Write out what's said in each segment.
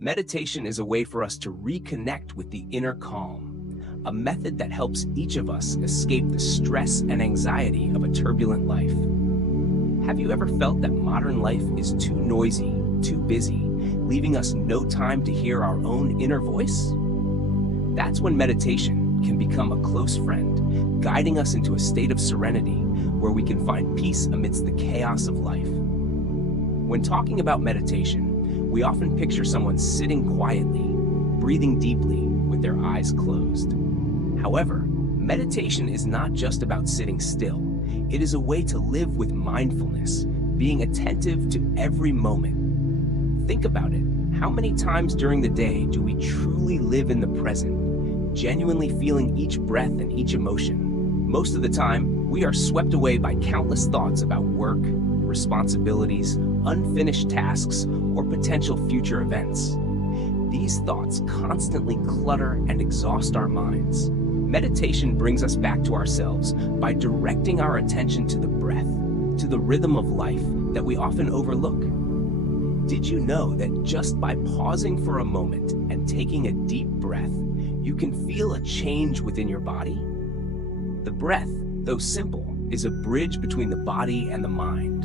Meditation is a way for us to reconnect with the inner calm, a method that helps each of us escape the stress and anxiety of a turbulent life. Have you ever felt that modern life is too noisy, too busy, leaving us no time to hear our own inner voice? That's when meditation can become a close friend, guiding us into a state of serenity where we can find peace amidst the chaos of life. When talking about meditation, we often picture someone sitting quietly, breathing deeply with their eyes closed. However, meditation is not just about sitting still. It is a way to live with mindfulness, being attentive to every moment. Think about it. How many times during the day do we truly live in the present, genuinely feeling each breath and each emotion? Most of the time, we are swept away by countless thoughts about work, responsibilities, unfinished tasks, or potential future events. These thoughts constantly clutter and exhaust our minds. Meditation brings us back to ourselves by directing our attention to the breath, to the rhythm of life that we often overlook. Did you know that just by pausing for a moment and taking a deep breath, you can feel a change within your body? The breath, though simple, is a bridge between the body and the mind.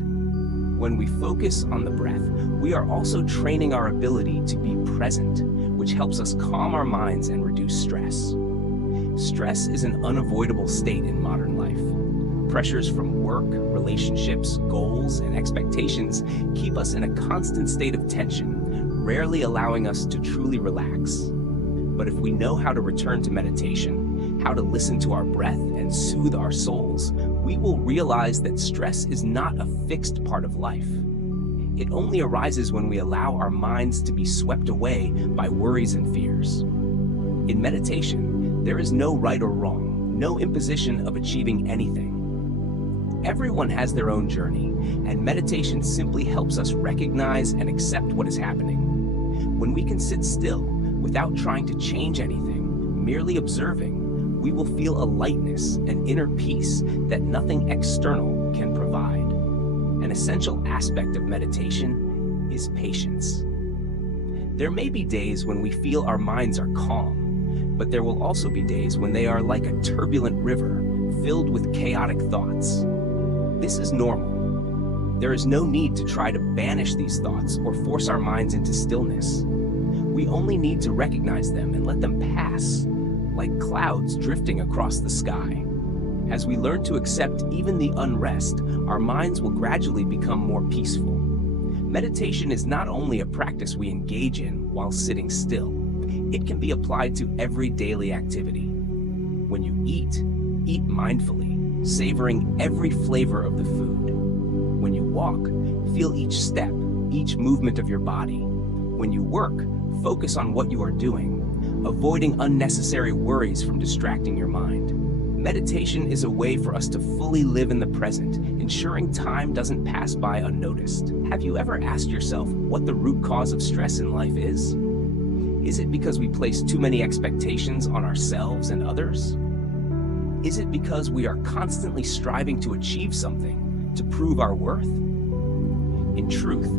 When we focus on the breath, we are also training our ability to be present, which helps us calm our minds and reduce stress. Stress is an unavoidable state in modern life. Pressures from work, relationships, goals, and expectations keep us in a constant state of tension, rarely allowing us to truly relax. But if we know how to return to meditation, how to listen to our breath and soothe our souls, we will realize that stress is not a fixed part of life. It only arises when we allow our minds to be swept away by worries and fears. In meditation, there is no right or wrong, no imposition of achieving anything. Everyone has their own journey, and meditation simply helps us recognize and accept what is happening. When we can sit still, without trying to change anything, merely observing, we will feel a lightness and inner peace that nothing external can provide. An essential aspect of meditation is patience. There may be days when we feel our minds are calm, but there will also be days when they are like a turbulent river filled with chaotic thoughts. This is normal. There is no need to try to banish these thoughts or force our minds into stillness. We only need to recognize them and let them pass, like clouds drifting across the sky. As we learn to accept even the unrest, our minds will gradually become more peaceful. Meditation is not only a practice we engage in while sitting still, it can be applied to every daily activity. When you eat mindfully, savoring every flavor of the food. When you walk, feel each step, each movement of your body. When you work, focus on what you are doing, avoiding unnecessary worries from distracting your mind. Meditation is a way for us to fully live in the present, ensuring time doesn't pass by unnoticed. Have you ever asked yourself what the root cause of stress in life is? Is it because we place too many expectations on ourselves and others? Is it because we are constantly striving to achieve something, to prove our worth? In truth,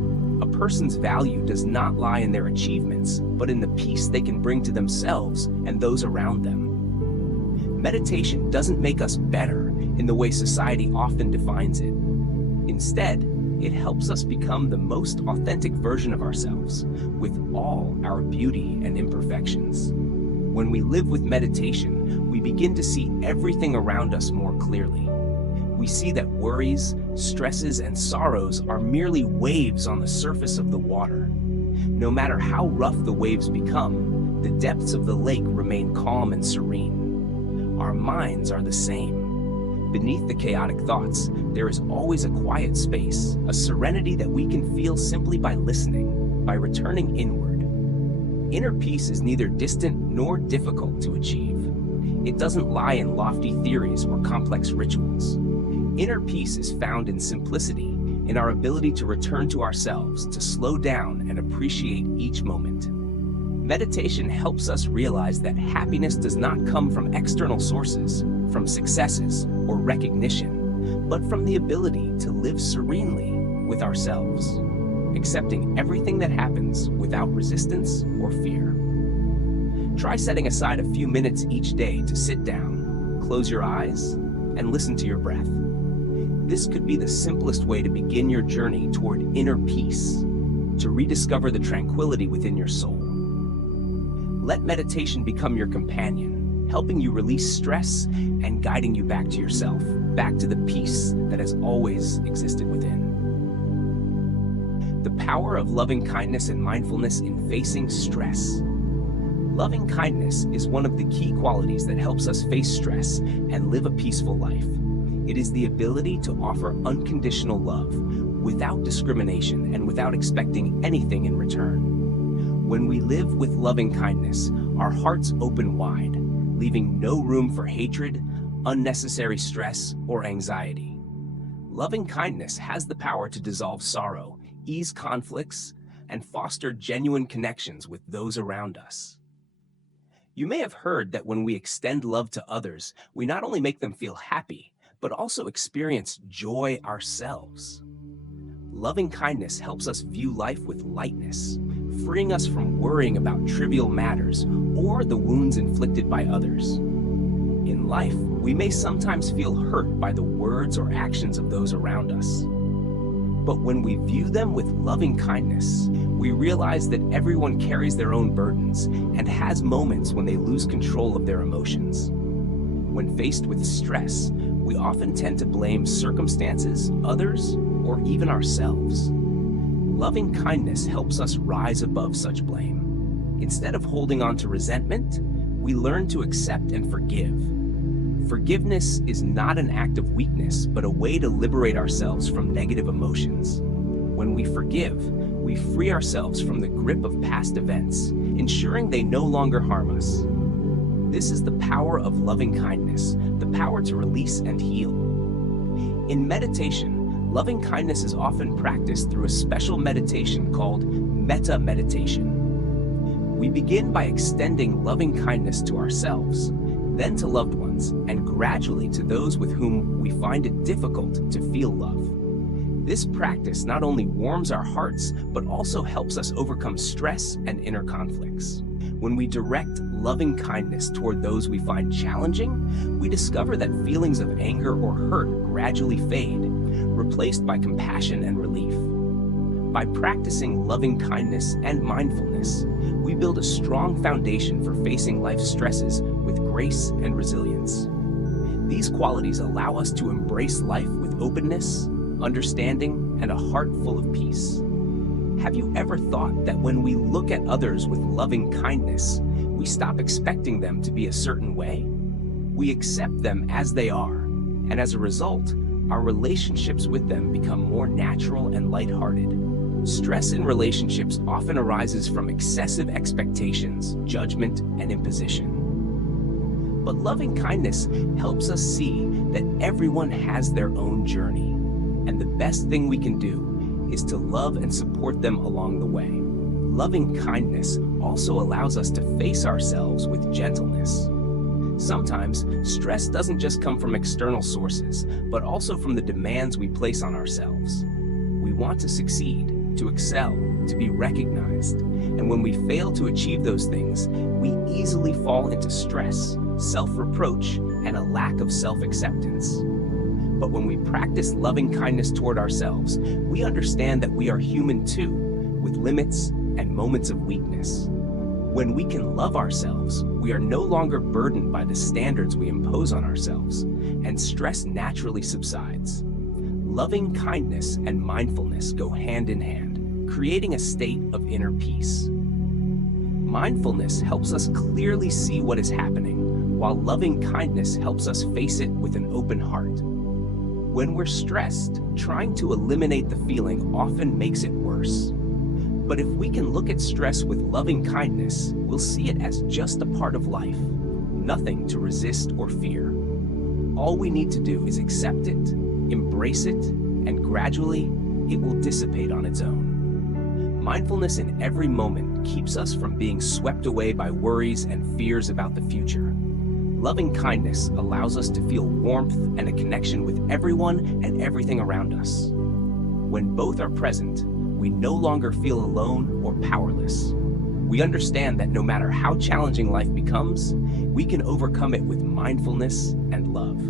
a person's value does not lie in their achievements, but in the peace they can bring to themselves and those around them. Meditation doesn't make us better in the way society often defines it. Instead, it helps us become the most authentic version of ourselves, with all our beauty and imperfections. When we live with meditation, we begin to see everything around us more clearly. We see that worries, stresses, and sorrows are merely waves on the surface of the water. No matter how rough the waves become, the depths of the lake remain calm and serene. Our minds are the same. Beneath the chaotic thoughts, there is always a quiet space, a serenity that we can feel simply by listening, by returning inward. Inner peace is neither distant nor difficult to achieve. It doesn't lie in lofty theories or complex rituals. Inner peace is found in simplicity, in our ability to return to ourselves, to slow down and appreciate each moment. Meditation helps us realize that happiness does not come from external sources, from successes or recognition, but from the ability to live serenely with ourselves. accepting everything that happens without resistance or fear. Try setting aside a few minutes each day to sit down, close your eyes, and listen to your breath. This could be the simplest way to begin your journey toward inner peace, to rediscover the tranquility within your soul. Let meditation become your companion, helping you release stress and guiding you back to yourself, back to the peace that has always existed within. The power of loving kindness and mindfulness in facing stress. Loving kindness is one of the key qualities that helps us face stress and live a peaceful life. It is the ability to offer unconditional love without discrimination and without expecting anything in return. When we live with loving kindness, our hearts open wide, leaving no room for hatred, unnecessary stress, or anxiety. Loving kindness has the power to dissolve sorrow, ease conflicts, and foster genuine connections with those around us. You may have heard that when we extend love to others, we not only make them feel happy, but also experience joy ourselves. Loving kindness helps us view life with lightness, freeing us from worrying about trivial matters or the wounds inflicted by others. In life, we may sometimes feel hurt by the words or actions of those around us. But when we view them with loving kindness, we realize that everyone carries their own burdens and has moments when they lose control of their emotions. When faced with stress, we often tend to blame circumstances, others, or even ourselves. Loving kindness helps us rise above such blame. Instead of holding on to resentment, we learn to accept and forgive. Forgiveness is not an act of weakness, but a way to liberate ourselves from negative emotions. When we forgive, we free ourselves from the grip of past events, ensuring they no longer harm us. This is the power of loving kindness, the power to release and heal. In meditation, loving kindness is often practiced through a special meditation called metta meditation. We begin by extending loving kindness to ourselves, then to loved ones, and gradually to those with whom we find it difficult to feel love. This practice not only warms our hearts, but also helps us overcome stress and inner conflicts. When we direct loving kindness toward those we find challenging, we discover that feelings of anger or hurt gradually fade, replaced by compassion and relief. By practicing loving kindness and mindfulness, we build a strong foundation for facing life's stresses with grace and resilience. These qualities allow us to embrace life with openness, understanding, and a heart full of peace. Have you ever thought that when we look at others with loving kindness, we stop expecting them to be a certain way? We accept them as they are, and as a result, our relationships with them become more natural and lighthearted. Stress in relationships often arises from excessive expectations, judgment, and imposition. But loving kindness helps us see that everyone has their own journey, and the best thing we can do is to love and support them along the way. Loving kindness also allows us to face ourselves with gentleness. Sometimes, stress doesn't just come from external sources, but also from the demands we place on ourselves. We want to succeed, to excel, to be recognized, and when we fail to achieve those things, we easily fall into stress, self-reproach, and a lack of self-acceptance. But when we practice loving kindness toward ourselves, we understand that we are human too, with limits and moments of weakness. When we can love ourselves, we are no longer burdened by the standards we impose on ourselves, and stress naturally subsides. Loving kindness and mindfulness go hand in hand, creating a state of inner peace. Mindfulness helps us clearly see what is happening, while loving kindness helps us face it with an open heart. When we're stressed, trying to eliminate the feeling often makes it worse. But if we can look at stress with loving kindness, we'll see it as just a part of life, nothing to resist or fear. All we need to do is accept it, embrace it, and gradually, it will dissipate on its own. Mindfulness in every moment keeps us from being swept away by worries and fears about the future. Loving kindness allows us to feel warmth and a connection with everyone and everything around us. When both are present, we no longer feel alone or powerless. We understand that no matter how challenging life becomes, we can overcome it with mindfulness and love.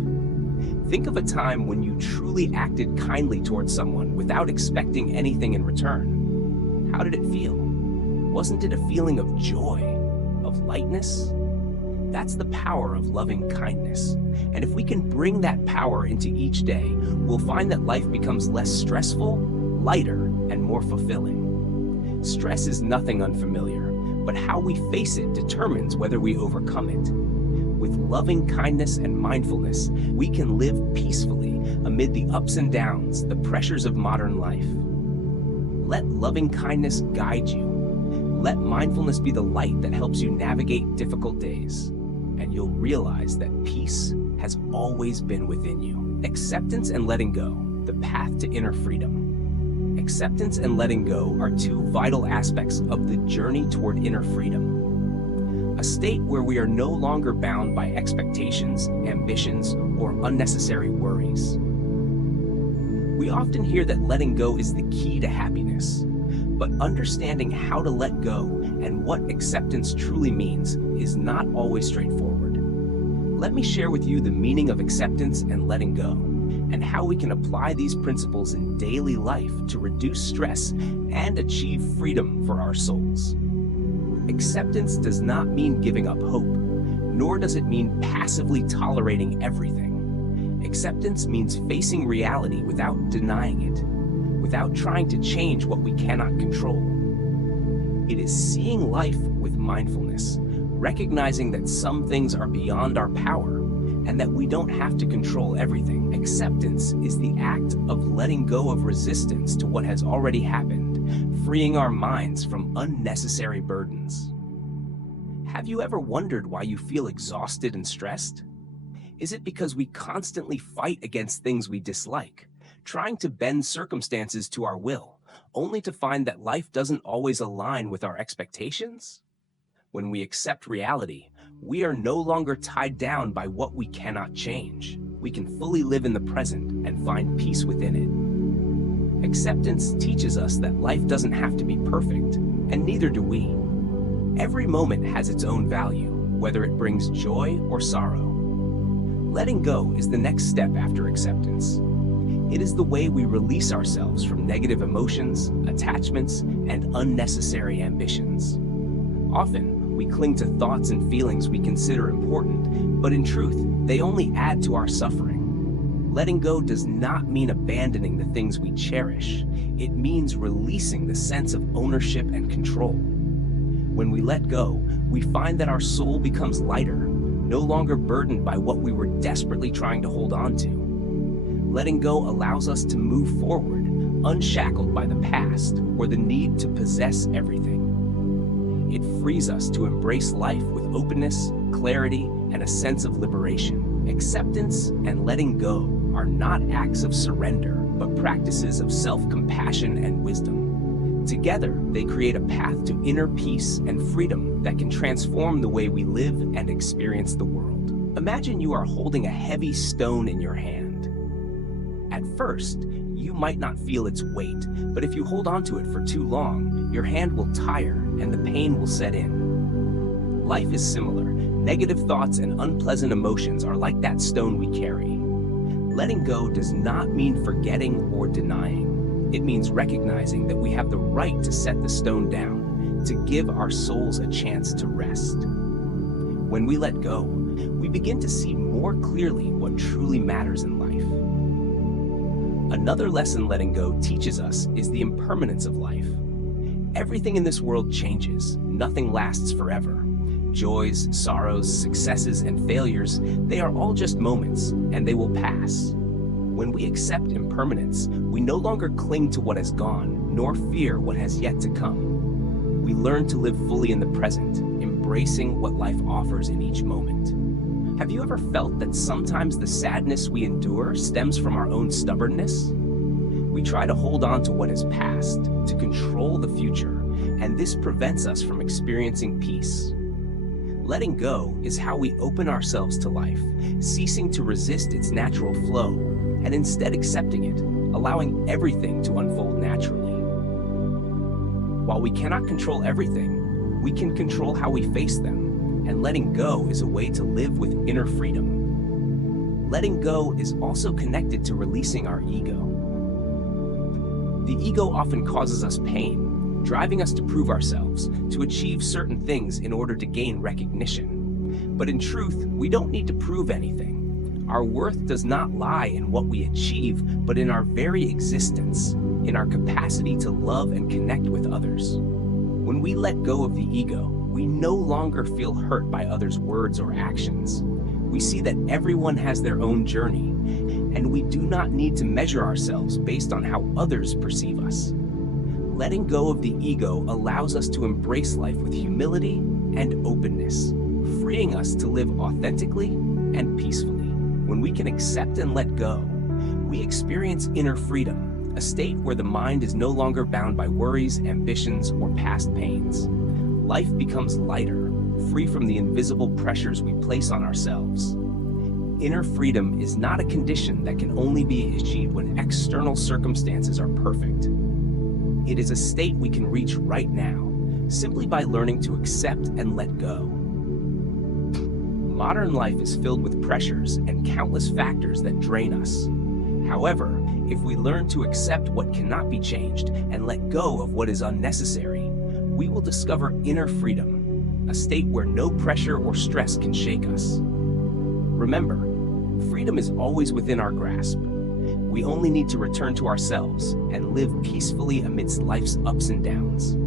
Think of a time when you truly acted kindly towards someone without expecting anything in return. How did it feel? Wasn't it a feeling of joy, of lightness? That's the power of loving kindness. And if we can bring that power into each day, we'll find that life becomes less stressful, lighter, and more fulfilling. Stress is nothing unfamiliar, but how we face it determines whether we overcome it. With loving kindness and mindfulness, we can live peacefully amid the ups and downs, the pressures of modern life. Let loving kindness guide you. Let mindfulness be the light that helps you navigate difficult days, and you'll realize that peace has always been within you. Acceptance and letting go, the path to inner freedom. Acceptance and letting go are two vital aspects of the journey toward inner freedom. A state where we are no longer bound by expectations, ambitions, or unnecessary worries. We often hear that letting go is the key to happiness, but understanding how to let go and what acceptance truly means is not always straightforward. Let me share with you the meaning of acceptance and letting go, and how we can apply these principles in daily life to reduce stress and achieve freedom for our souls. Acceptance does not mean giving up hope, nor does it mean passively tolerating everything. Acceptance means facing reality without denying it, without trying to change what we cannot control. It is seeing life with mindfulness, recognizing that some things are beyond our power and that we don't have to control everything. Acceptance is the act of letting go of resistance to what has already happened, freeing our minds from unnecessary burdens. Have you ever wondered why you feel exhausted and stressed? Is it because we constantly fight against things we dislike, trying to bend circumstances to our will, only to find that life doesn't always align with our expectations? When we accept reality, we are no longer tied down by what we cannot change. We can fully live in the present and find peace within it. Acceptance teaches us that life doesn't have to be perfect, and neither do we. Every moment has its own value, whether it brings joy or sorrow. Letting go is the next step after acceptance. It is the way we release ourselves from negative emotions, attachments, and unnecessary ambitions. Often, we cling to thoughts and feelings we consider important, but in truth, they only add to our suffering. Letting go does not mean abandoning the things we cherish. It means releasing the sense of ownership and control. When we let go, we find that our soul becomes lighter, no longer burdened by what we were desperately trying to hold on to. Letting go allows us to move forward, unshackled by the past or the need to possess everything. It frees us to embrace life with openness, clarity, and a sense of liberation. Acceptance and letting go are not acts of surrender, but practices of self-compassion and wisdom. Together, they create a path to inner peace and freedom that can transform the way we live and experience the world. Imagine you are holding a heavy stone in your hand. At first, you might not feel its weight, but if you hold onto it for too long, your hand will tire and the pain will set in. Life is similar. Negative thoughts and unpleasant emotions are like that stone we carry. Letting go does not mean forgetting or denying. It means recognizing that we have the right to set the stone down, to give our souls a chance to rest. When we let go, we begin to see more clearly what truly matters in life. Another lesson letting go teaches us is the impermanence of life. Everything in this world changes. Nothing lasts forever. Joys, sorrows, successes, and failures, they are all just moments, and they will pass. When we accept impermanence, we no longer cling to what has gone, nor fear what has yet to come. We learn to live fully in the present, embracing what life offers in each moment. Have you ever felt that sometimes the sadness we endure stems from our own stubbornness? We try to hold on to what is past, to control the future, and this prevents us from experiencing peace. Letting go is how we open ourselves to life, ceasing to resist its natural flow, and instead accepting it, allowing everything to unfold naturally. While we cannot control everything, we can control how we face them, and letting go is a way to live with inner freedom. Letting go is also connected to releasing our ego. The ego often causes us pain, driving us to prove ourselves, to achieve certain things in order to gain recognition. But in truth, we don't need to prove anything. Our worth does not lie in what we achieve, but in our very existence, in our capacity to love and connect with others. When we let go of the ego, we no longer feel hurt by others' words or actions. We see that everyone has their own journey, and we do not need to measure ourselves based on how others perceive us. Letting go of the ego allows us to embrace life with humility and openness, freeing us to live authentically and peacefully. When we can accept and let go, we experience inner freedom, a state where the mind is no longer bound by worries, ambitions, or past pains. Life becomes lighter, free from the invisible pressures we place on ourselves. Inner freedom is not a condition that can only be achieved when external circumstances are perfect. It is a state we can reach right now, simply by learning to accept and let go. Modern life is filled with pressures and countless factors that drain us. However, if we learn to accept what cannot be changed and let go of what is unnecessary, we will discover inner freedom, a state where no pressure or stress can shake us. Remember, freedom is always within our grasp. We only need to return to ourselves and live peacefully amidst life's ups and downs.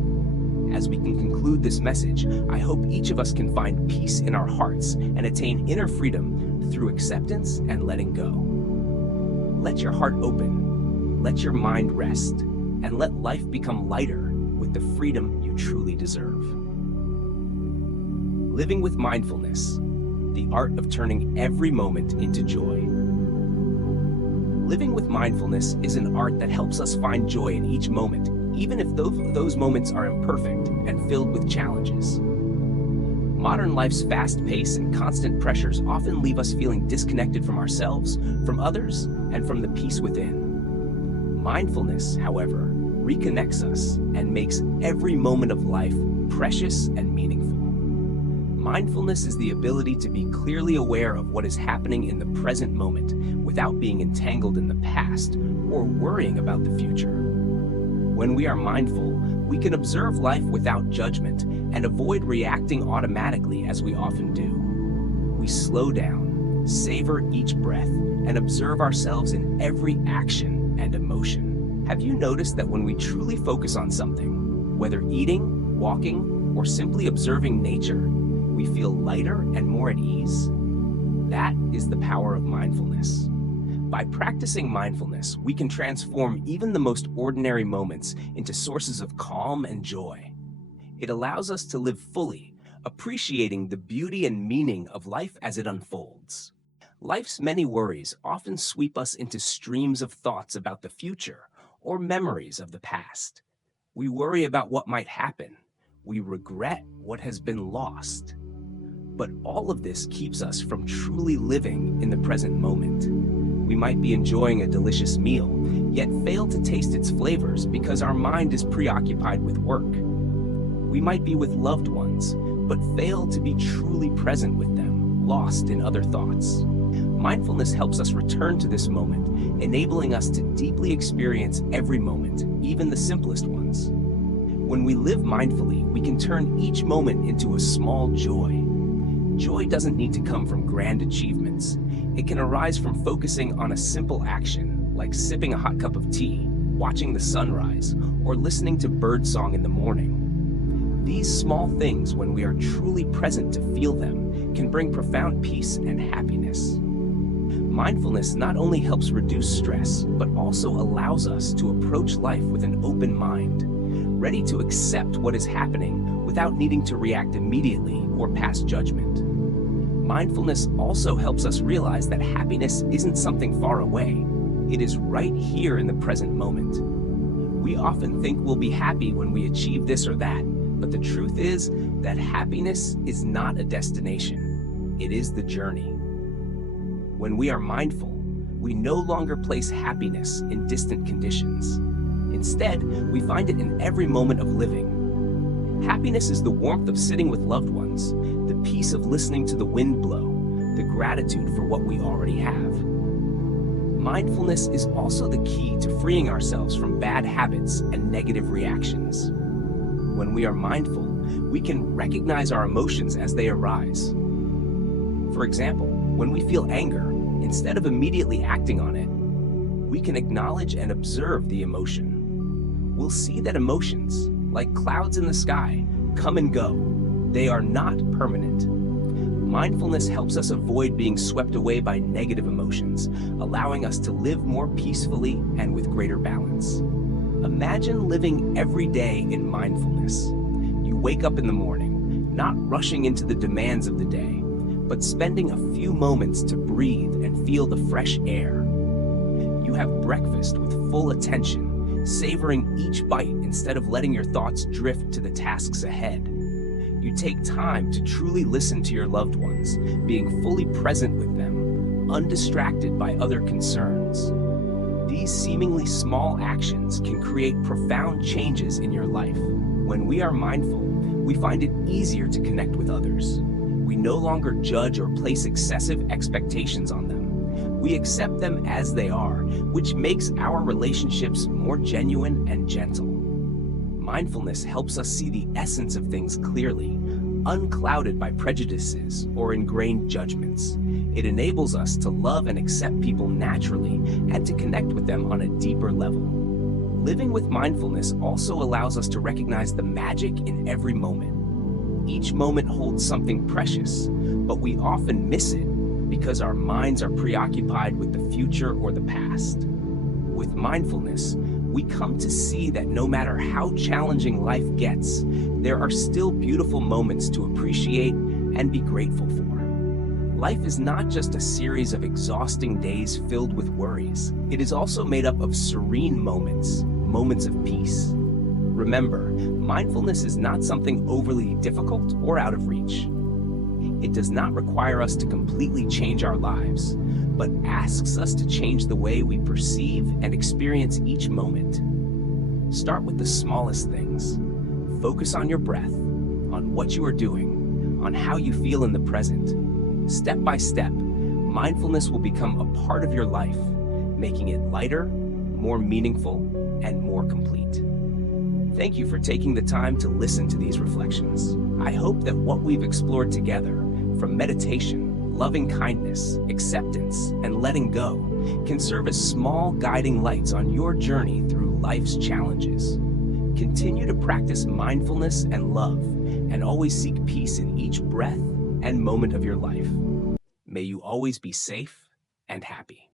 As we can conclude this message, I hope each of us can find peace in our hearts and attain inner freedom through acceptance and letting go. Let your heart open, let your mind rest, and let life become lighter with the freedom you truly deserve. Living with mindfulness, the art of turning every moment into joy. Living with mindfulness is an art that helps us find joy in each moment, even if those moments are imperfect and filled with challenges. Modern life's fast pace and constant pressures often leave us feeling disconnected from ourselves, from others, and from the peace within. Mindfulness, however, reconnects us and makes every moment of life precious and meaningful. Mindfulness is the ability to be clearly aware of what is happening in the present moment without being entangled in the past or worrying about the future. When we are mindful, we can observe life without judgment and avoid reacting automatically as we often do. We slow down, savor each breath, and observe ourselves in every action and emotion. Have you noticed that when we truly focus on something, whether eating, walking, or simply observing nature, we feel lighter and more at ease? That is the power of mindfulness. By practicing mindfulness, we can transform even the most ordinary moments into sources of calm and joy. It allows us to live fully, appreciating the beauty and meaning of life as it unfolds. Life's many worries often sweep us into streams of thoughts about the future or memories of the past. We worry about what might happen. We regret what has been lost. But all of this keeps us from truly living in the present moment. We might be enjoying a delicious meal, yet fail to taste its flavors because our mind is preoccupied with work. We might be with loved ones, but fail to be truly present with them, lost in other thoughts. Mindfulness helps us return to this moment, enabling us to deeply experience every moment, even the simplest ones. When we live mindfully, we can turn each moment into a small joy. Joy doesn't need to come from grand achievements. It can arise from focusing on a simple action, like sipping a hot cup of tea, watching the sunrise, or listening to birdsong in the morning. These small things, when we are truly present to feel them, can bring profound peace and happiness. Mindfulness not only helps reduce stress, but also allows us to approach life with an open mind, ready to accept what is happening without needing to react immediately or pass judgment. Mindfulness also helps us realize that happiness isn't something far away. It is right here in the present moment. We often think we'll be happy when we achieve this or that, but the truth is that happiness is not a destination. It is the journey. When we are mindful, we no longer place happiness in distant conditions. Instead, we find it in every moment of living, Happiness is the warmth of sitting with loved ones, the peace of listening to the wind blow, the gratitude for what we already have. Mindfulness is also the key to freeing ourselves from bad habits and negative reactions. When we are mindful, we can recognize our emotions as they arise. For example, when we feel anger, instead of immediately acting on it, we can acknowledge and observe the emotion. We'll see that emotions, like clouds in the sky, come and go. They are not permanent. Mindfulness helps us avoid being swept away by negative emotions, allowing us to live more peacefully and with greater balance. Imagine living every day in mindfulness. You wake up in the morning, not rushing into the demands of the day, but spending a few moments to breathe and feel the fresh air. You have breakfast with full attention, savoring each bite instead of letting your thoughts drift to the tasks ahead. You take time to truly listen to your loved ones, being fully present with them, undistracted by other concerns. These seemingly small actions can create profound changes in your life. When we are mindful, we find it easier to connect with others. We no longer judge or place excessive expectations on them. We accept them as they are, which makes our relationships more genuine and gentle. Mindfulness helps us see the essence of things clearly, unclouded by prejudices or ingrained judgments. It enables us to love and accept people naturally and to connect with them on a deeper level. Living with mindfulness also allows us to recognize the magic in every moment. Each moment holds something precious, but we often miss it because our minds are preoccupied with the future or the past. With mindfulness, we come to see that no matter how challenging life gets, there are still beautiful moments to appreciate and be grateful for. Life is not just a series of exhausting days filled with worries. It is also made up of serene moments, moments of peace. Remember, mindfulness is not something overly difficult or out of reach. It does not require us to completely change our lives, but asks us to change the way we perceive and experience each moment. Start with the smallest things. Focus on your breath, on what you are doing, on how you feel in the present. Step by step, mindfulness will become a part of your life, making it lighter, more meaningful, and more complete. Thank you for taking the time to listen to these reflections. I hope that what we've explored together, from meditation, loving kindness, acceptance, and letting go, can serve as small guiding lights on your journey through life's challenges. Continue to practice mindfulness and love, and always seek peace in each breath and moment of your life. May you always be safe and happy.